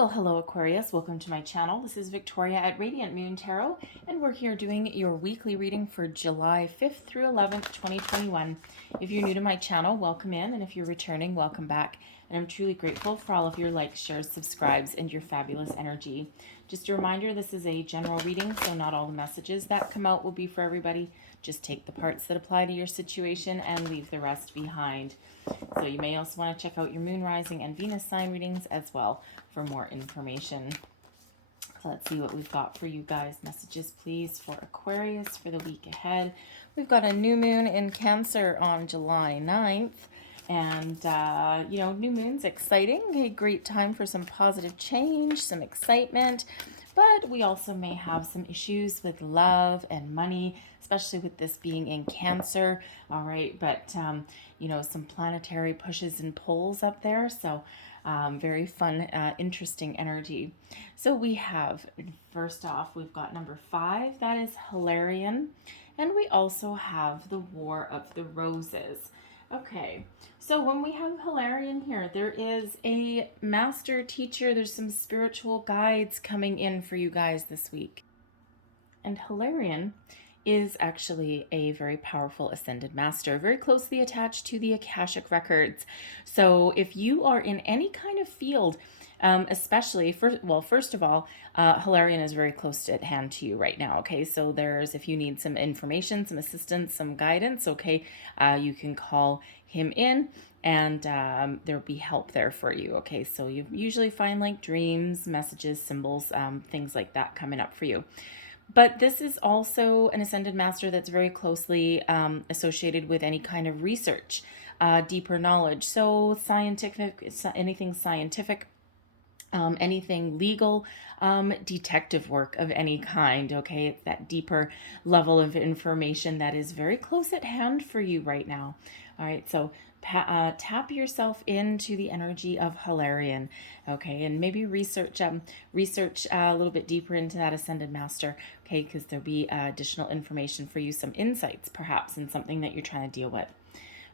Well, hello Aquarius, welcome to my channel. This is Victoria at Radiant Moon Tarot, and we're here doing your weekly reading for July 5th through 11th, 2021. If you're new to my channel, welcome in, and if you're returning, welcome back. And I'm truly grateful for all of your likes, shares, subscribes, and your fabulous energy. Just a reminder, this is a general reading, so not all the messages that come out will be for everybody. Just take the parts that apply to your situation and leave the rest behind. So you may also want to check out your moon, rising, and Venus sign readings as well for more information. Let's see what we've got for you guys. Messages, please, for Aquarius for the week ahead. We've got a new moon in Cancer on July 9th. And, new moon's exciting. A great time for some positive change, some excitement. But we also may have some issues with love and money, especially with this being in Cancer. All right. But, some planetary pushes and pulls up there. So very fun, interesting energy. So we have, first off, we've got number 5. That is Hilarion. And we also have the War of the Roses. Okay, so when we have Hilarion here, there is a master teacher. There's some spiritual guides coming in for you guys this week. And Hilarion is actually a very powerful ascended master, very closely attached to the Akashic records. So if you are in any kind of field, especially first of all, Hilarion is very close at hand to you right now. Okay, so if you need some information, some assistance, some guidance, okay, you can call him in, and there'll be help there for you. Okay, so you usually find like dreams, messages, symbols, things like that coming up for you. But this is also an ascended master that's very closely associated with any kind of research, deeper knowledge. So anything scientific, anything legal, detective work of any kind. Okay, it's that deeper level of information that is very close at hand for you right now. All right, so tap yourself into the energy of Hilarion, okay, and maybe research a little bit deeper into that ascended master, okay, because there'll be additional information for you, some insights perhaps in something that you're trying to deal with.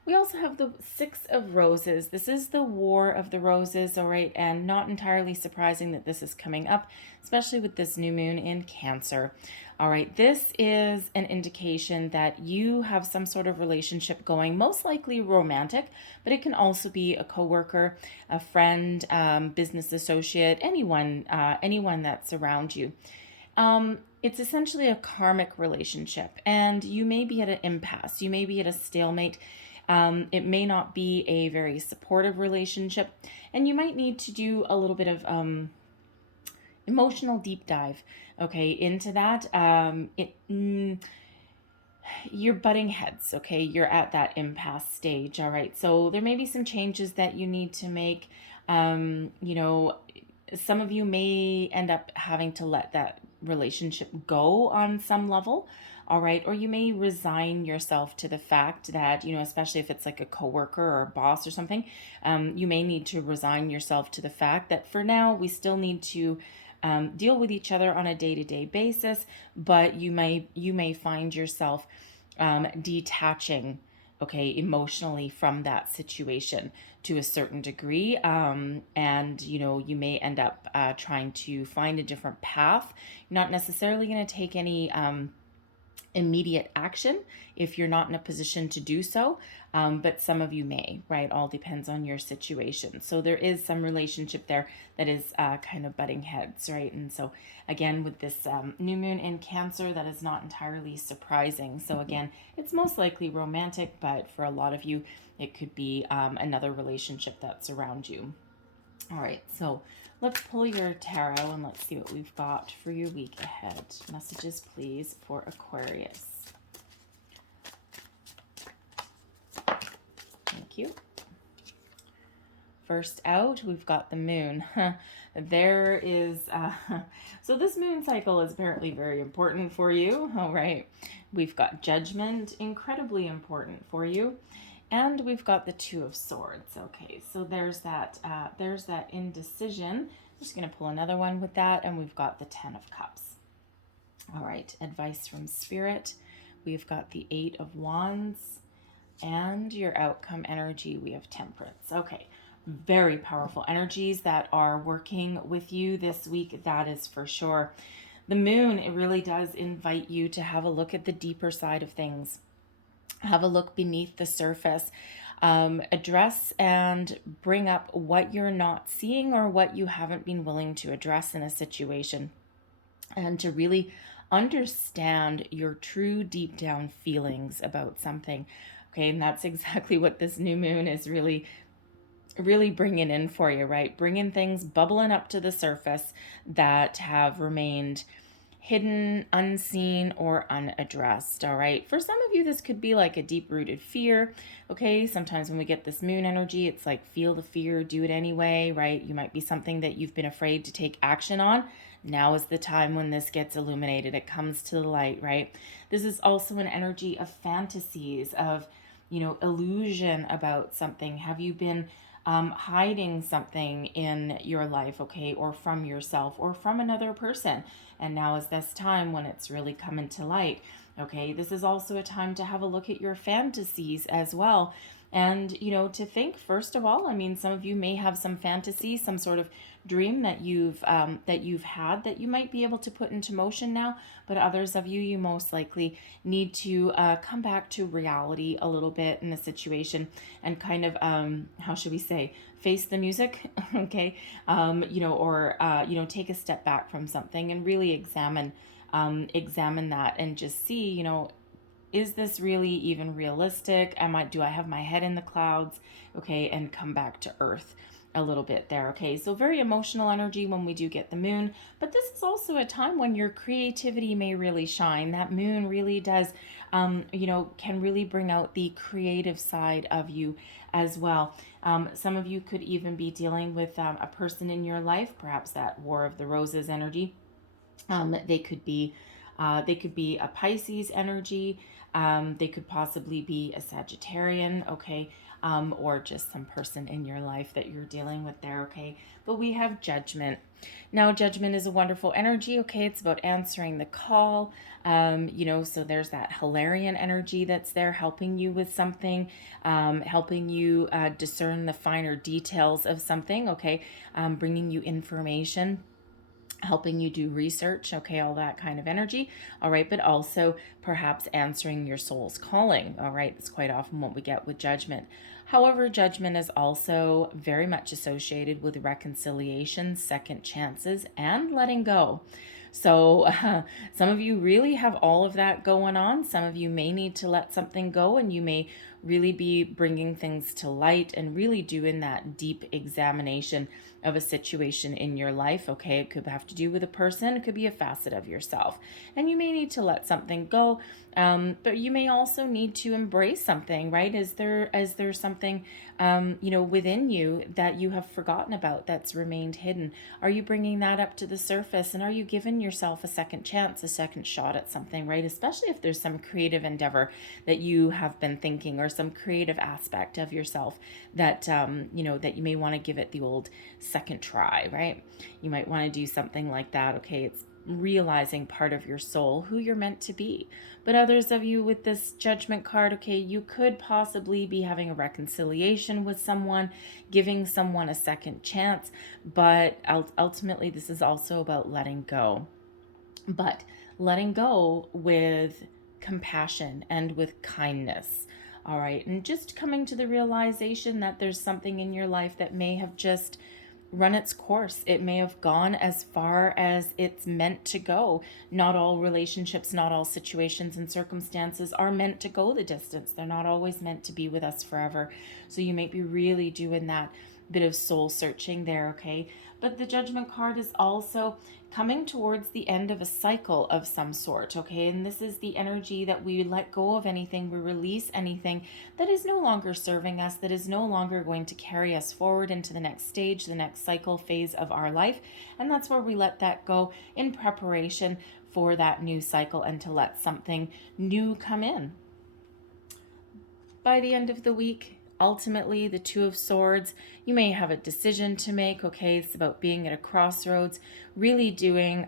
We also have the 6 of Roses. This is the War of the Roses, all right, and not entirely surprising that this is coming up, especially with this new moon in Cancer. All right, this is an indication that you have some sort of relationship going, most likely romantic, but it can also be a coworker, a friend, business associate, anyone that's around you. It's essentially a karmic relationship, and you may be at an impasse. You may be at a stalemate. It may not be a very supportive relationship, and you might need to do a little bit of emotional deep dive, okay, into that. You're butting heads, okay? You're at that impasse stage, all right? So there may be some changes that you need to make. Some of you may end up having to let that relationship go on some level, all right, or you may resign yourself to the fact that, especially if it's like a coworker or a boss or something, you may need to resign yourself to the fact that for now we still need to deal with each other on a day-to-day basis, but you may find yourself detaching, okay, emotionally from that situation to a certain degree, and you may end up trying to find a different path. You're not necessarily going to take any immediate action if you're not in a position to do so, but some of you may, right? All depends on your situation. So there is some relationship there that is kind of butting heads, right? And so again, with this new moon in Cancer, that is not entirely surprising. So again, it's most likely romantic, but for a lot of you, it could be another relationship that's around you. All right, so let's pull your tarot and let's see what we've got for your week ahead. Messages, please, for Aquarius. Thank you. First out, we've got the moon. There is, so this moon cycle is apparently very important for you. All right, we've got judgment, incredibly important for you. And we've got the 2 of Swords. Okay, so there's that indecision. I'm just going to pull another one with that, and we've got the 10 of Cups. All right, advice from Spirit. We've got the 8 of Wands, and your outcome energy, we have Temperance. Okay, very powerful energies that are working with you this week, that is for sure. The moon, it really does invite you to have a look at the deeper side of things. Have a look beneath the surface. Address and bring up what you're not seeing or what you haven't been willing to address in a situation, and to really understand your true deep down feelings about something. Okay, and that's exactly what this new moon is really bringing in for you, right? Bringing things bubbling up to the surface that have remained hidden, unseen, or unaddressed. All right. For some of you, this could be like a deep rooted fear. Okay. Sometimes when we get this moon energy, it's like feel the fear, do it anyway, right? You might be something that you've been afraid to take action on. Now is the time when this gets illuminated. It comes to the light, right? This is also an energy of fantasies, of, illusion about something. Have you been hiding something in your life, okay, or from yourself or from another person? And now is this time when it's really coming to light. Okay, this is also a time to have a look at your fantasies as well. And, to think, first of all, I mean, some of you may have some fantasy, some sort of dream that you've had that you might be able to put into motion now. But others of you, you most likely need to come back to reality a little bit in a situation and kind of, how should we say, face the music, okay? Take a step back from something and really examine that and just see, is this really even realistic? Do I have my head in the clouds? Okay, and come back to earth a little bit there. Okay, so very emotional energy when we do get the moon, but this is also a time when your creativity may really shine. That moon really does, can really bring out the creative side of you as well. Some of you could even be dealing with a person in your life, perhaps that War of the Roses energy. They could be a Pisces energy. They could possibly be a Sagittarian, okay, or just some person in your life that you're dealing with there, okay. But we have Judgment. Now, Judgment is a wonderful energy, okay. It's about answering the call, so there's that Hilarion energy that's there helping you with something, helping you discern the finer details of something, okay, bringing you information, helping you do research, okay, all that kind of energy, all right, but also perhaps answering your soul's calling, all right. That's quite often what we get with Judgment. However, Judgment is also very much associated with reconciliation, second chances, and letting go. So some of you really have all of that going on. Some of you may need to let something go, and you may really be bringing things to light and really doing that deep examination of a situation in your life. Okay, it could have to do with a person, it could be a facet of yourself, and you may need to let something go, but you may also need to embrace something, right? Is there something within you that you have forgotten about, that's remained hidden? Are you bringing that up to the surface, and are you giving yourself a second chance, a second shot at something, right? Especially if there's some creative endeavor that you have been thinking, or some creative aspect of yourself that that you may want to give it the old second try, right? You might want to do something like that. Okay, it's realizing part of your soul, who you're meant to be. But others of you with this Judgment card, okay, you could possibly be having a reconciliation with someone, giving someone a second chance, but ultimately this is also about letting go. But letting go with compassion and with kindness. All right, and just coming to the realization that there's something in your life that may have just run its course. It may have gone as far as it's meant to go. Not all relationships, not all situations and circumstances are meant to go the distance. They're not always meant to be with us forever. So you might be really doing that bit of soul searching there, okay? But the Judgment card is also coming towards the end of a cycle of some sort, okay? And this is the energy that we let go of anything, we release anything that is no longer serving us, that is no longer going to carry us forward into the next stage, the next cycle phase of our life. And that's where we let that go in preparation for that new cycle and to let something new come in. By the end of the week, ultimately, the Two of Swords, you may have a decision to make, okay? It's about being at a crossroads, really doing,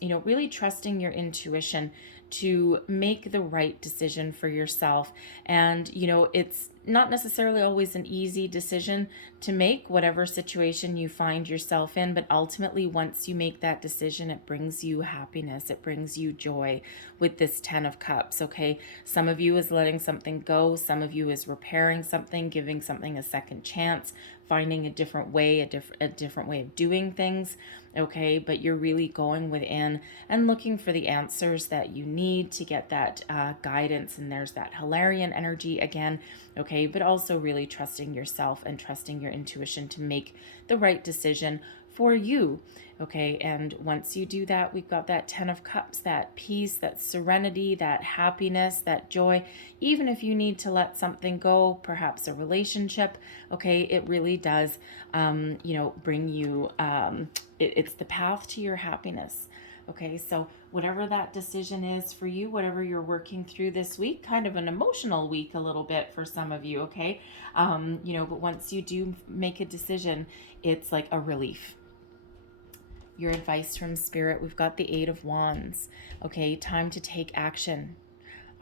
really trusting your intuition to make the right decision for yourself. And, it's not necessarily always an easy decision to make, whatever situation you find yourself in, but ultimately once you make that decision, it brings you happiness, it brings you joy with this 10 of Cups, okay? Some of you is letting something go, some of you is repairing something, giving something a second chance, finding a different way, a different way of doing things, okay? But you're really going within and looking for the answers that you need to get that guidance. And there's that Hilarion energy again, okay? But also really trusting yourself and trusting your intuition to make the right decision for you, okay? And once you do that, we've got that 10 of Cups, that peace, that serenity, that happiness, that joy. Even if you need to let something go, perhaps a relationship, okay, it really does, bring you, it's the path to your happiness. Okay, so whatever that decision is for you, whatever you're working through this week, kind of an emotional week a little bit for some of you, okay? But once you do make a decision, it's like a relief. Your advice from Spirit, we've got the 8 of Wands, okay? Time to take action.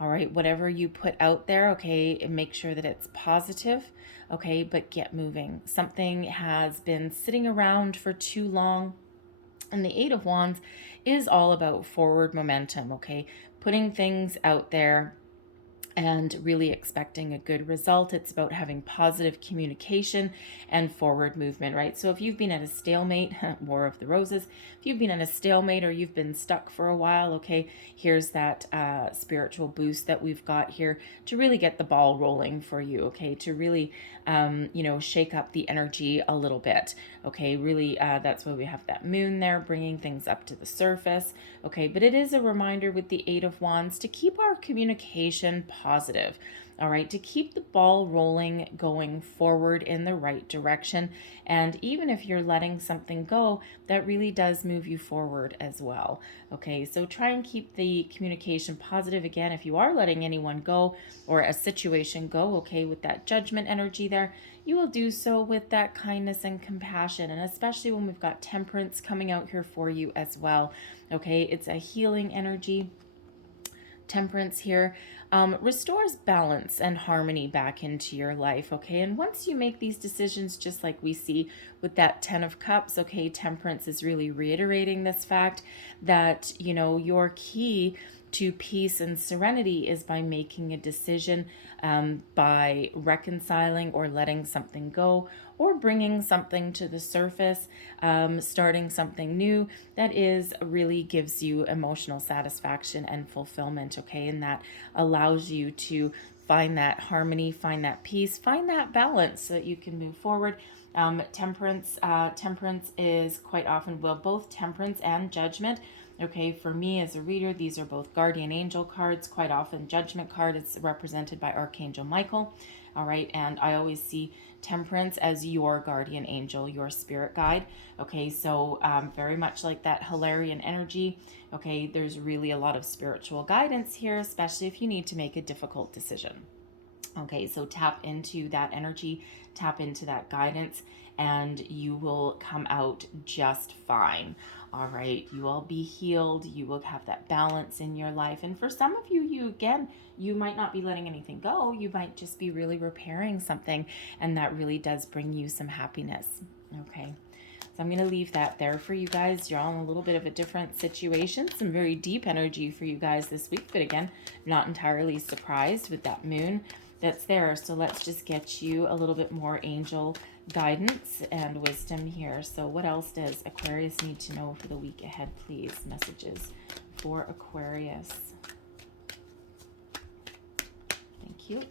All right, whatever you put out there, okay, make sure that it's positive, okay, but get moving. Something has been sitting around for too long. And the 8 of Wands is all about forward momentum, okay? Putting things out there and really expecting a good result. It's about having positive communication and forward movement, right? So if you've been at a stalemate, War of the Roses, if you've been at a stalemate or you've been stuck for a while, okay, here's that spiritual boost that we've got here to really get the ball rolling for you, okay, to really, shake up the energy a little bit, okay, really, that's why we have that moon there, bringing things up to the surface, okay, but it is a reminder with the 8 of Wands to keep our communication positive, all right, to keep the ball rolling, going forward in the right direction. And even if you're letting something go, that really does move you forward as well. Okay, so try and keep the communication positive. Again, if you are letting anyone go or a situation go, okay, with that Judgment energy there, you will do so with that kindness and compassion. And especially when we've got Temperance coming out here for you as well. Okay, it's a healing energy. Temperance here restores balance and harmony back into your life, okay? And once you make these decisions, just like we see with that 10 of Cups, okay, Temperance is really reiterating this fact that, your key to peace and serenity is by making a decision, by reconciling or letting something go, or bringing something to the surface, starting something new that is really gives you emotional satisfaction and fulfillment, okay? And that allows you to find that harmony, find that peace, find that balance so that you can move forward. Temperance is quite often, both Temperance and Judgment. Okay, for me as a reader, these are both guardian angel cards. Quite often Judgment card is represented by Archangel Michael. All right, and I always see Temperance as your guardian angel, your spirit guide. Okay, so very much like that Hilarion energy. Okay, there's really a lot of spiritual guidance here, especially if you need to make a difficult decision. Okay, so tap into that energy, tap into that guidance, and you will come out just fine. All right, you will be healed. You will have that balance in your life. And for some of you, you might not be letting anything go. You might just be really repairing something, and that really does bring you some happiness. Okay, so I'm going to leave that there for you guys. You're all in a little bit of a different situation. Some very deep energy for you guys this week, but again, not entirely surprised with that moon that's there. So let's just get you a little bit more angel guidance and wisdom here. So what else does Aquarius need to know for the week ahead, please? Messages for Aquarius. Thank you.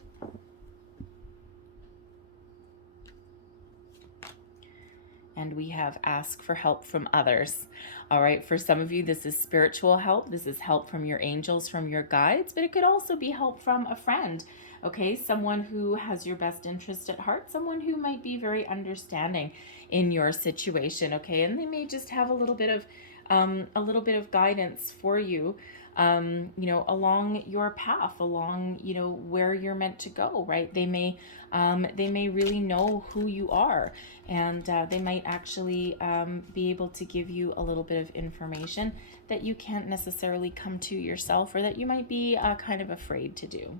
And we have ask for help from others. All right, for some of you, this is spiritual help. This is help from your angels, from your guides, but it could also be help from a friend. Okay, someone who has your best interest at heart, someone who might be very understanding in your situation. Okay, and they may just have a little bit of guidance for you, along your path, along, where you're meant to go, right? They may really know who you are, and they might actually be able to give you a little bit of information that you can't necessarily come to yourself, or that you might be kind of afraid to do.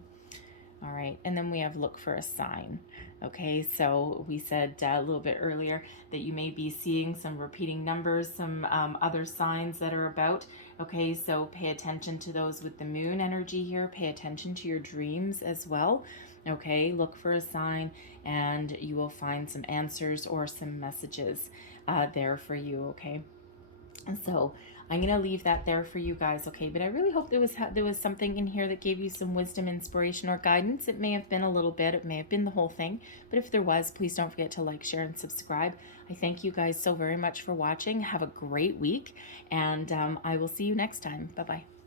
All right, and then we have look for a sign. Okay, so we said a little bit earlier that you may be seeing some repeating numbers, some other signs that are about. Okay, so pay attention to those with the moon energy here. Pay attention to your dreams as well. Okay, look for a sign and you will find some answers or some messages there for you. Okay. And so I'm going to leave that there for you guys, okay? But I really hope there was something in here that gave you some wisdom, inspiration, or guidance. It may have been a little bit. It may have been the whole thing. But if there was, please don't forget to like, share, and subscribe. I thank you guys so very much for watching. Have a great week, and I will see you next time. Bye-bye.